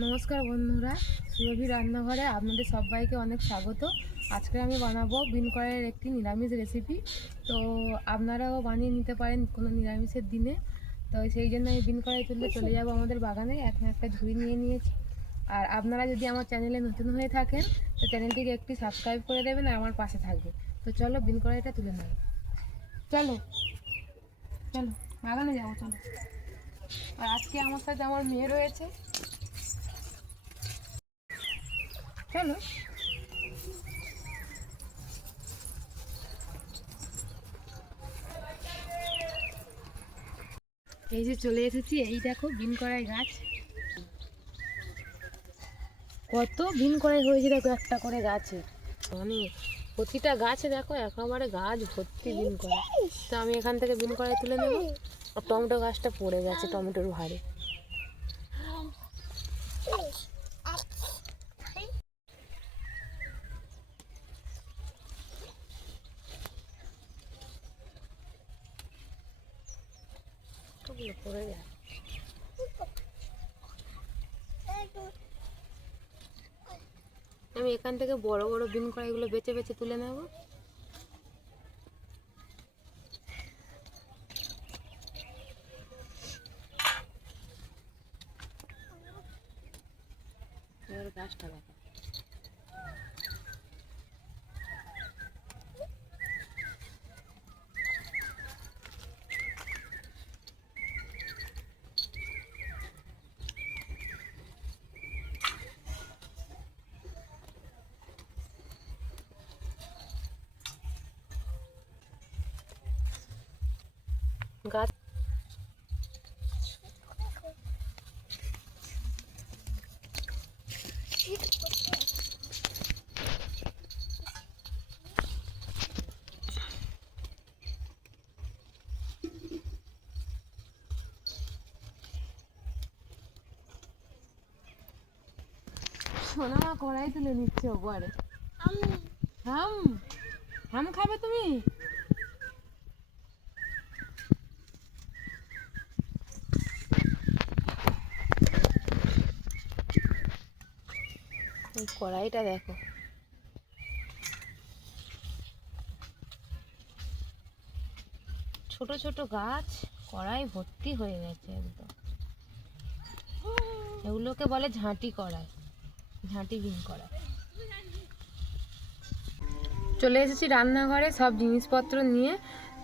নমস্কার বন্ধুরা, সুরভি রান্নাঘরে আপনাদের সবাইকে অনেক স্বাগত। আজকে আমি বানাবো বিন কড়াইয়ের একটি নিরামিষ রেসিপি। তো আপনারাও বানিয়ে নিতে পারেন কোনো নিরামিষের দিনে। তো সেই জন্য আমি বিন কড়াই তুলতে চলে যাবো আমাদের বাগানে। এখন একটা ঝুড়ি নিয়ে নিয়েছি। আর আপনারা যদি আমার চ্যানেলে নতুন হয়ে থাকেন তো চ্যানেলটিকে একটি সাবস্ক্রাইব করে দেবেন আর আমার পাশে থাকবে। তো চলো বিন কড়াইটা তুলে নেব। চলো চলো বাগানে যাবো, চলো। আর আজকে আমার সাথে আমার মেয়ে রয়েছে, চলো। এই যে চলে এসেছি, এই দেখো বিন কড়াই গাছ। কত বিন কড়াই হয়েছে দেখো একটা করে গাছে, মানে প্রতিটা গাছে দেখো একেবারে গাছ ভর্তি বিন কড়াই। তো আমি এখান থেকে বিন কড়াই তুলে নেবো। আর টমেটো গাছটা পড়ে গেছে টমেটোর ভারে। পড়ে যায়। আমি এখান থেকে বড় বড় বিন কড়াইগুলো বেছে বেছে তুলে নেব। এবার গাছটা দেখো, গাছ সোনা কড়াই তুলে নিচ্ছে ওপরে। হাম হাম খাবে তুমি? এই কড়াইটা দেখো, ছোট ছোট গাছ কড়াই ভর্তি হয়ে গেছে একদম। এগুলোকে বলে ঝাঁটি কড়াই, ঝাঁটি বিন কড়াই। চলে এসেছি রান্নাঘরে সব জিনিসপত্র নিয়ে।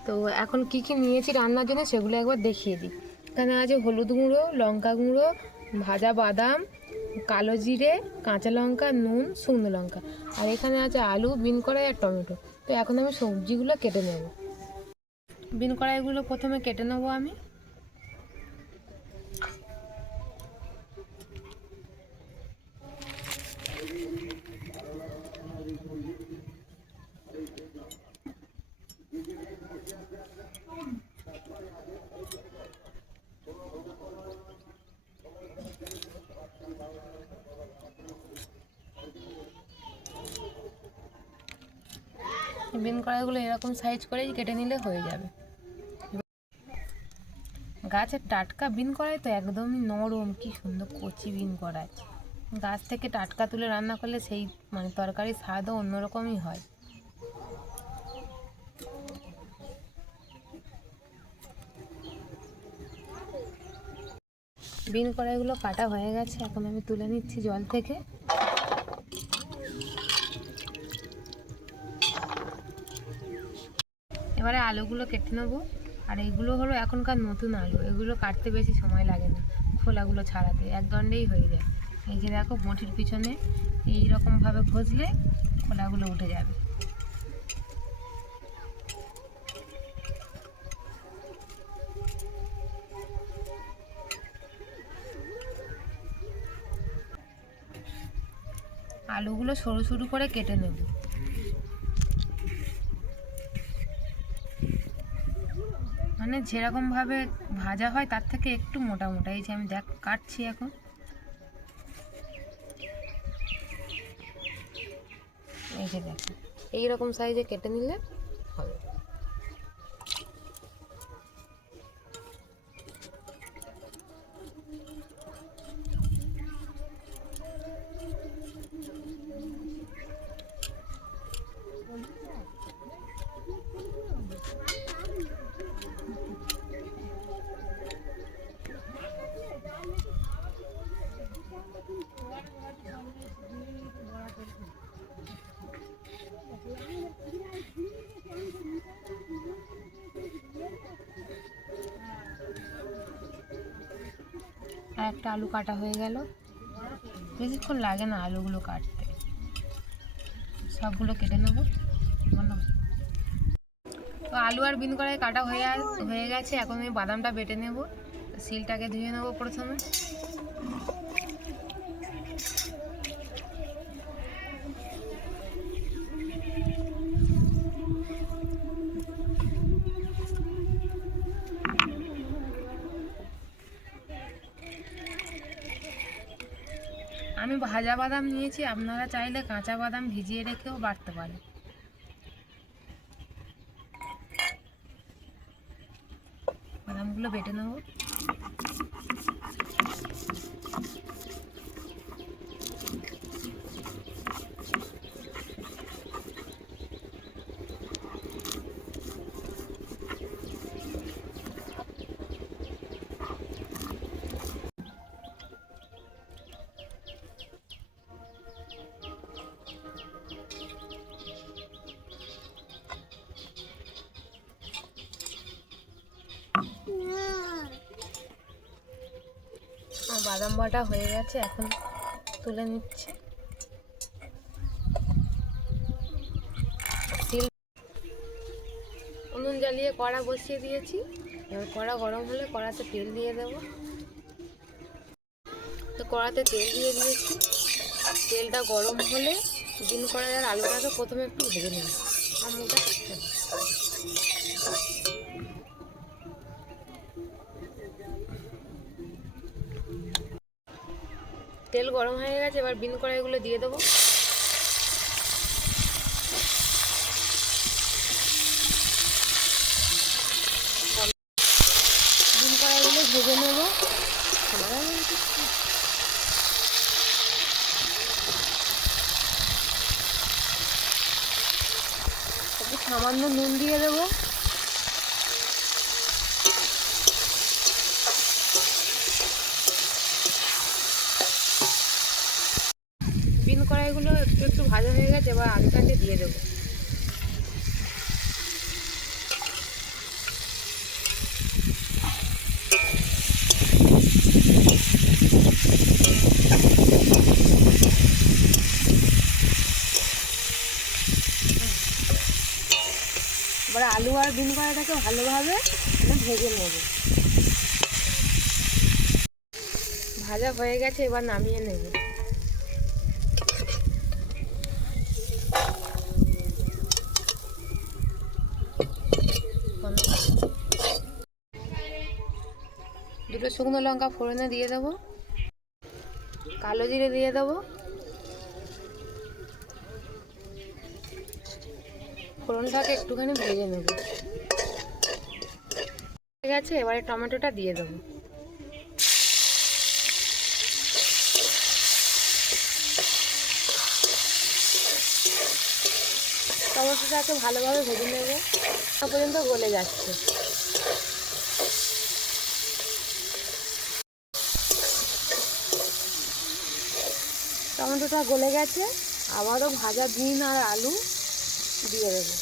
তো এখন কি কি নিয়েছি রান্নার জন্য সেগুলো একবার দেখিয়ে দিই। এখানে আছে হলুদ গুঁড়ো, লঙ্কা গুঁড়ো, ভাজা বাদাম, কালো জিরে, কাঁচা লঙ্কা, নুন, শুকনো লঙ্কা। আর এখানে আছে আলু, বিন কড়াই আর টমেটো। তো এখন আমি সবজিগুলো কেটে নেব। বিন কড়াইগুলো প্রথমে কেটে নেবো আমি। বিন কড়াইগুলো এরকম সাইজ করেই কেটে নিলে হয়ে যাবে। গাছের টাটকা বিন কড়াই তো একদমই নরম, কি সুন্দর কচি বিন কড়াই। গাছ থেকে টাটকা তুলে রান্না করলে সেই মানে তরকারির স্বাদও অন্যরকমই হয়। বিন কড়াইগুলো কাটা হয়ে গেছে, এখন আমি তুলে নিচ্ছি জল থেকে। এবারে আলুগুলো কেটে নেবো। আর এইগুলো হলো এখনকার নতুন আলু, এগুলো কাটতে বেশি সময় লাগে না, খোলাগুলো ছাড়াতে এক দণ্ডেই হয়ে যায়। এই যে দেখো বঁটির পিছনে এইরকমভাবে ঘষলে খোলাগুলো উঠে যাবে। আলুগুলো সরু সরু করে কেটে নেব। মানে যেরকমভাবে ভাজা হয় তার থেকে একটু মোটা মোটা। এই যে আমি কাটছি এখন, এই যে দেখো এইরকম সাইজে কেটে নিলে হবে। একটা আলু কাটা হয়ে গেল, বেশিক্ষণ লাগে না আলুগুলো কাটতে, সবগুলো কেটে নেবো। তো আলু আর বিন কড়াই কাটা হয়ে গেছে। এখন আমি বাদামটা বেটে নেব। শিলটাকে ধুয়ে নেবো প্রথমে। আমি ভাজা বাদাম নিয়েছি, আপনারা চাইলে কাঁচা বাদাম ভিজিয়ে রেখেও বাটতে পারেন। বাদামগুলো বেটে নেব। বাদাম বাটা হয়ে গেছে, এখন তুলে নিচ্ছি। উনুন জ্বালিয়ে কড়া বসিয়ে দিয়েছি। এবার কড়া গরম হলে কড়াতে তেল দিয়ে দেব। তো কড়াতে তেল দিয়ে দিয়েছি। তেলটা গরম হলে বিন কড়াই আর আলুটাকে প্রথমে একটু ভেজে নেব। তেল গরম হয়ে গেছে, এবার বিন কড়াইগুলো দিয়ে দেবো। বিন কড়াইগুলো ভেজে নেব। একটু সামান্য নুন দিয়ে দেবো। বিন কড়াইগুলো একটু ভাজা হয়ে গেছে, এবার আলুটাকে দিয়ে দেবো। এবার আলু আর বিন কড়াইটাকে ভালোভাবে ভেজে নেব। ভাজা হয়ে গেছে, এবার নামিয়ে নেব। দুটো শুকনো লঙ্কা ফোড়নে দিয়ে দেবো। কালো জিরে দিয়ে দেবো। ফোড়নটাকে একটুখানি ভেজে নেব। হয়ে গেছে, এবারে টমেটোটা দিয়ে দেবো। টমেটোটাকে ভালোভাবে ভেজে নেব, তা পর্যন্ত গলে যাচ্ছে। টমেটোটা গলে গেছে, আবারও ভাজা বিন আর আলু দিয়ে দেবো।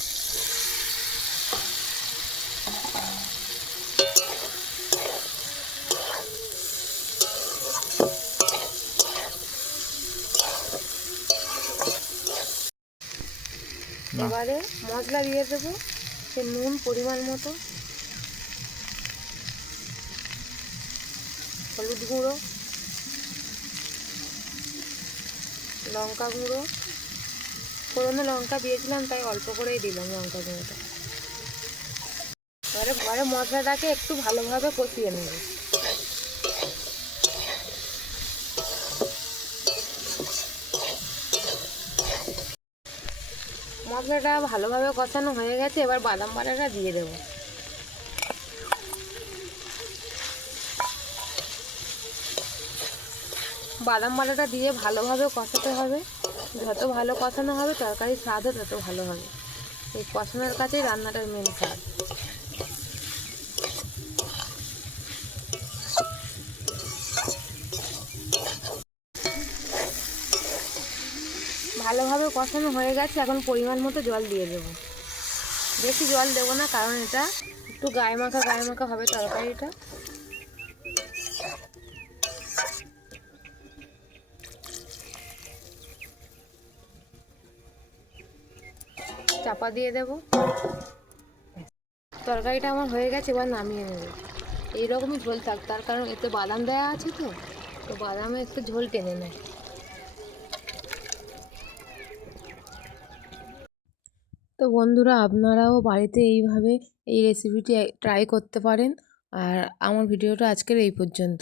এবারে মশলা দিয়ে দেবো। সে নুন পরিমাণ মতো, হলুদ গুঁড়ো, লঙ্কা গুঁড়ো। ফোড়নে লঙ্কা দিয়েছিলাম তাই অল্প করেই দিলাম লঙ্কা গুঁড়োটা। এবারে মশলাটাকে একটু ভালোভাবে কষিয়ে নেব। মশলাটা ভালোভাবে কষানো হয়ে গেছে, এবার বাদাম বাটাটা দিয়ে দেবো। বাদাম বাটাটা দিয়ে ভালোভাবে কষাতে হবে। যত ভালো কষানো হবে তরকারির স্বাদও তত ভালো হবে। এই কষানোর কাছেই রান্নাটার মেন স্বাদ। ভালোভাবে কষানো হয়ে গেছে, এখন পরিমাণ মতো জল দিয়ে দেবো। বেশি জল দেবো না, কারণ এটা একটু গায়ে মাখা হবে তরকারিটা। চাপা দিয়ে দেব। তরকারিটা আমার হয়ে গেছে, এবার নামিয়ে নেব। এইরকমই ঝোল থাক, তার কারণ এতে বাদাম দেওয়া আছে, তো বাদামে একটু ঝোল টেনে নেয়। তো বন্ধুরা, আপনারাও বাড়িতে এইভাবে এই রেসিপিটি ট্রাই করতে পারেন। আর আমার ভিডিওটা আজকের এই পর্যন্ত।